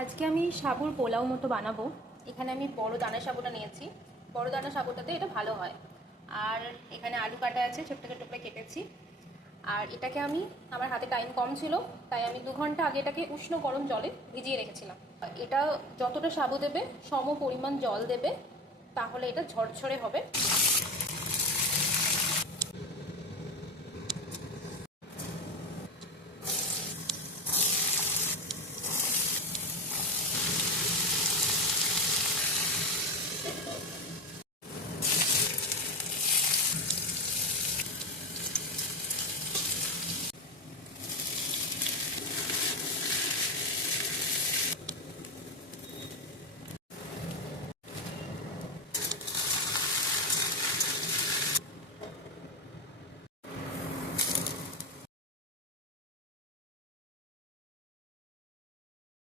আজকে আমি সাবুর পোলাও মতো বানাবো। এখানে আমি বড় দানা সাবুটা নিয়েছি। বড় দানা সাবুটাতে এটা ভালো হয়। আর এখানে আলু কাটা আছে, ছোট্ট ছোট্ট করে কেটেছি। আর এটাকে আমি, আমার হাতে টাইম কম ছিল, তাই আমি 2 ঘন্টা আগে এটাকে উষ্ণ গরম জলে ভিজিয়ে রেখেছিলাম। এটা যতটা সাবু দেবে সম পরিমাণ জল দেবে, তাহলে এটা ঝরঝরে হবে।